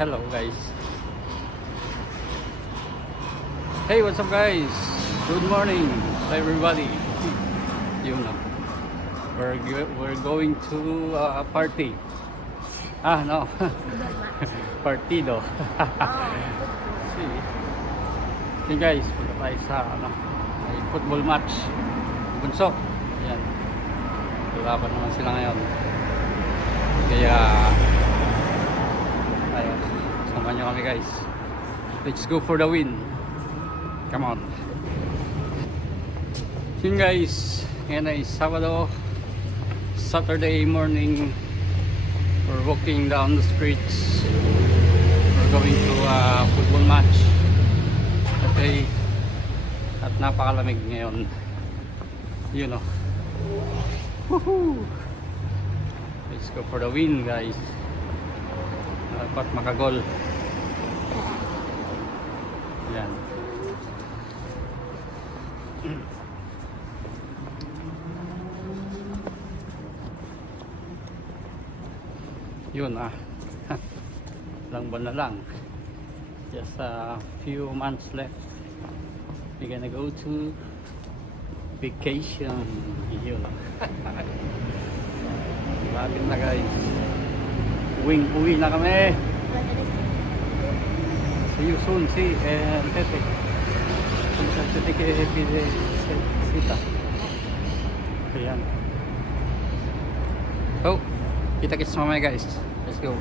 Hello guys. Hey, what's up guys? Good morning everybody. You know, we're going to a party. No. Partido. See. Hey guys, punta tayo sa may football match. Bunso. Yan. Lalaban naman sila ngayon. Kaya ayun, samahan nyo kami guys. Let's go for the win. Come on. Yun guys, ngayon ay Sabado, Saturday morning. We're walking down the streets. We're going to a football match. Okay. At napakalamig ngayon. You know. Woohoo! Let's go for the win guys. Dapat makagol. Yan. Yun Ilang buwan na lang. Just a few months left. We're gonna go to vacation. Yun. Lapit na guys. Uwi na kami. See you soon, Tete. Kung sa Tete pide sita. Ayan. So, kita-kits mamaya guys. Let's go.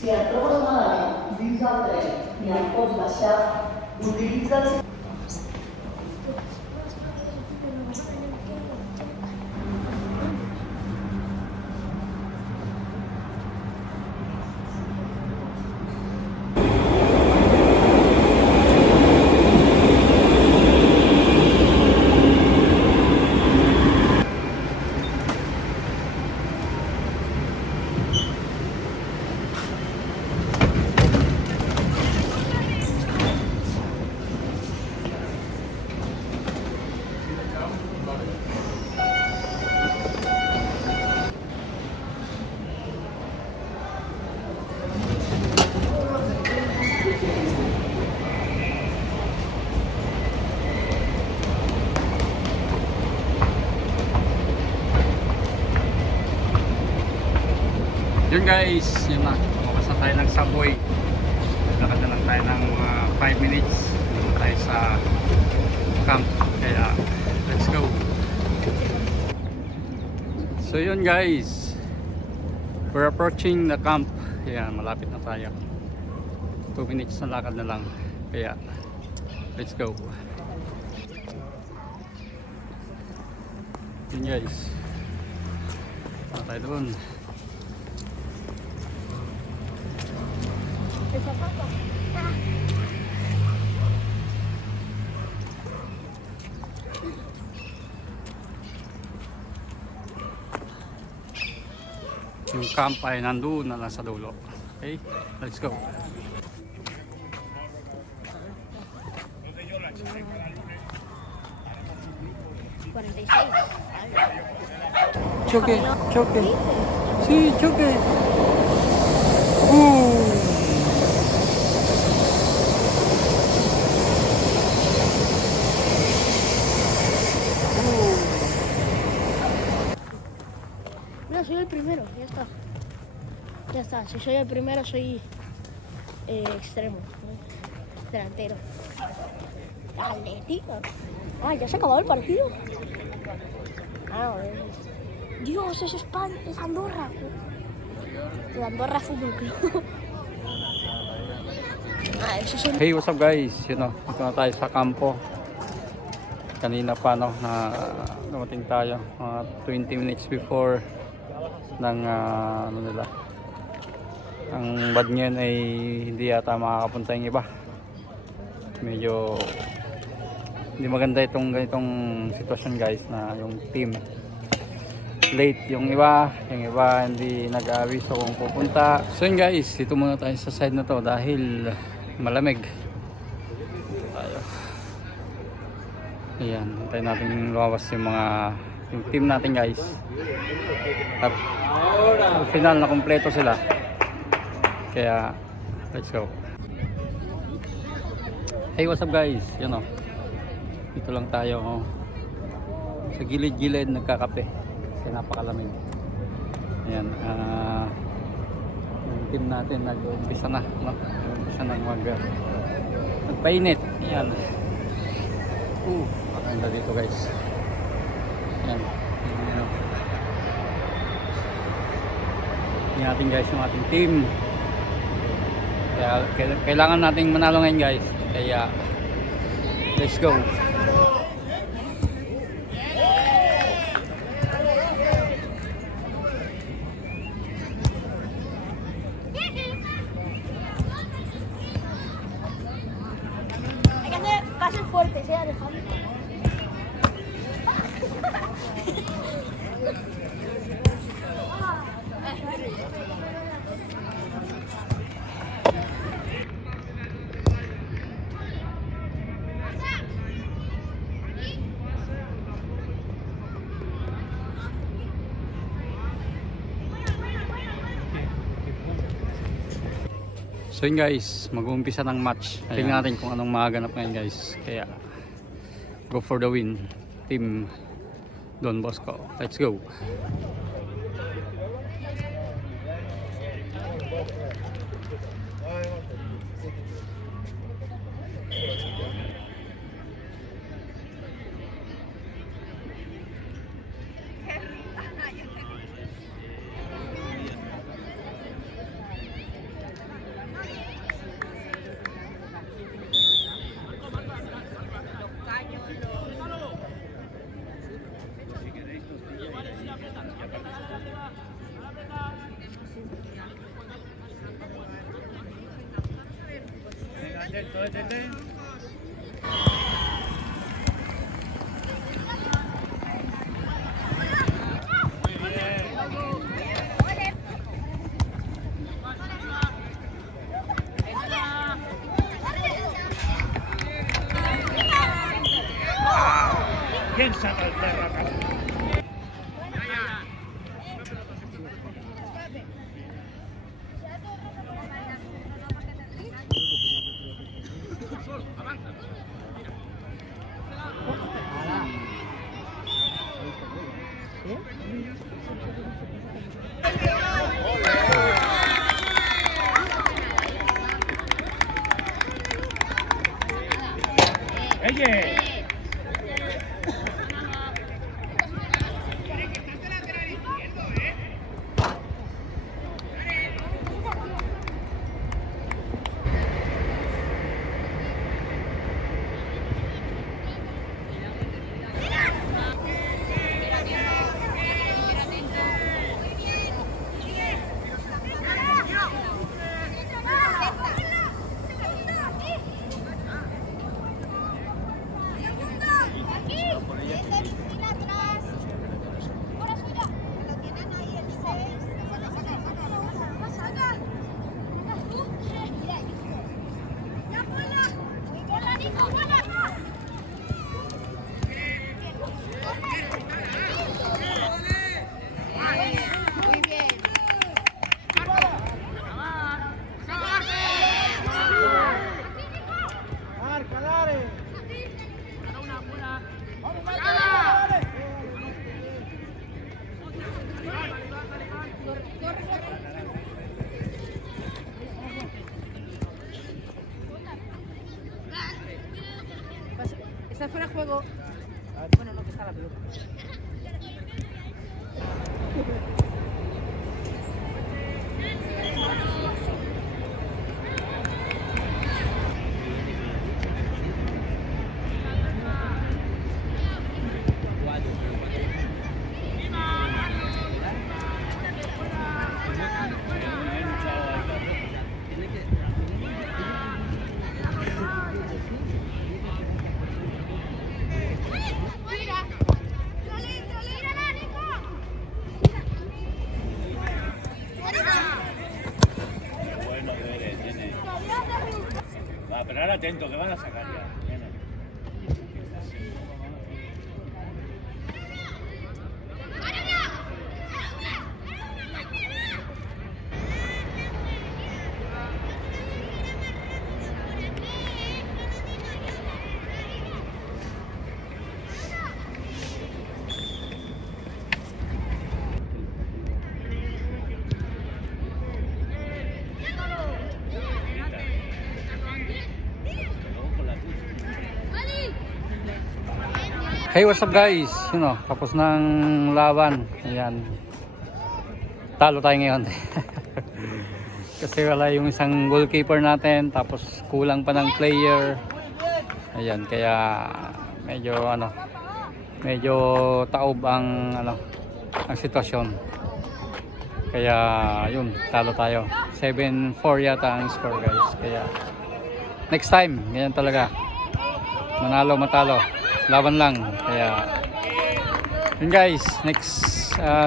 Si a trovare disordine e a cosa utilizza Yun guys, yun na. Bukas na tayo ng subway. Lakad na lang tayo ng 5 minutes. Doon tayo sa camp. Kaya, let's go. So yun guys. We're approaching the camp. Kaya, malapit na tayo. 2 minutes na lakad na lang. Kaya, let's go. Yun guys. Punta tayo doon. Yung camp ay nandoon na lang sa dulo. Okay, let's go. Choque, choque. Sí, choque. No, soy el primero, ya está. Ya está, si soy el primero soy extremo, ¿no? Delantero. Dale, tío. Ya se acabó el partido. Bueno. Dios, es España, es Andorra. El Andorra Fútbol Club. Eso son... Hey, what's up guys? Ito na tayo sa kampo. Kanina pa na dumating tayo 20 minutes before ng nila. Ang bad ngayon ay hindi yata makakapunta yung iba. Medyo hindi maganda itong ganitong sitwasyon guys, na yung team late yung iba hindi nag-awiso kung pupunta. So yun guys, dito muna tayo sa side na to dahil malamig tayo. Ayan, hintayin natin lumabas yung team natin guys. At final na kompleto sila. Kaya let's go. Hey, what's up guys? Yan o. Dito lang tayo sa gilid-gilid nagkakape. Kasi napakalamig. Ayan. Yung team natin nag-umpisa na. No? Nag-umpisa na magpainit. Ayan. Maganda dito guys. Ayan. Tingnan natin guys yung ating team. Kaya kailangan nating manalo ngayon guys. Kaya let's go. Hay que hacer pases fuertes, Alejandro. So yun guys, mag-uumpisa ng match. Tingnan natin kung anong maganap ngayon guys. Kaya go for the win, Team Don Bosco. Let's go. Está fuera de juego. Bueno, no, que está la pelota. estar atento, que van a sacar ya. Hey, what's up guys? Tapos ng laban. Ayan. Talo tayo ngayon. Kasi wala yung isang goalkeeper natin, tapos kulang pa ng player. Ayan, kaya medyo taob ang ang sitwasyon. Kaya yun, talo tayo. 7-4 yata ang score guys. Kaya next time, ganyan talaga. Manalo, matalo. Laban lang. Kaya yun guys, next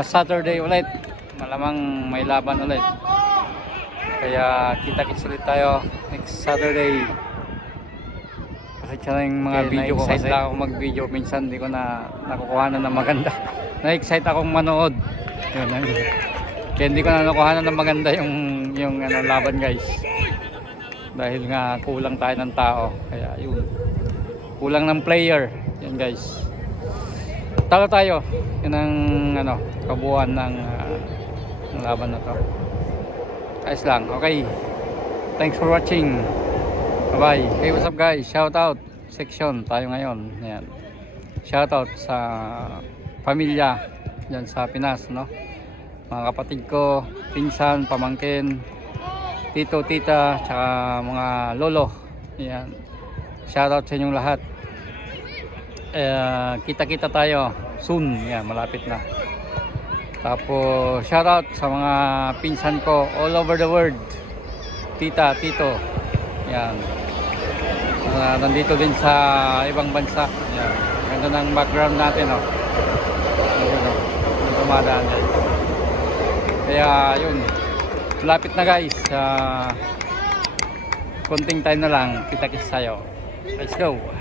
Saturday ulit. Malamang may laban ulit. Kaya kita-kits ulit tayo next Saturday. Kasi yung mga video ko, excited lang ako mag-video. Minsan hindi ko na nakukuhanan ng maganda. Na-excite akong manood. Yun, kaya hindi ko na nakukuhanan ng maganda yung laban guys. Dahil nga kulang tayo ng tao. Kaya yun. Kulang ng player. Yan guys. Talo tayo. Yan ang kabuuan ng laban na to. Ayos lang. Okay. Thanks for watching. Bye bye. Hey, what's up guys? Shout out section tayo ngayon. Yan. Shout out sa pamilya diyan sa Pinas, mga kapatid ko, pinsan, pamangkin, tito, tita, tsaka mga lolo. Yan. Shout out sa inyong lahat. Kita-kita tayo soon. Yan, malapit na. Tapos shout out sa mga pinsan ko all over the world. Tita, tito. Yan. Nandito din sa ibang bansa. Yan. Ganda ng background natin, Ayun, dumadaan dyan. Kaya yun, malapit na guys. Konting time na lang, kita-kits tayo. Let's go.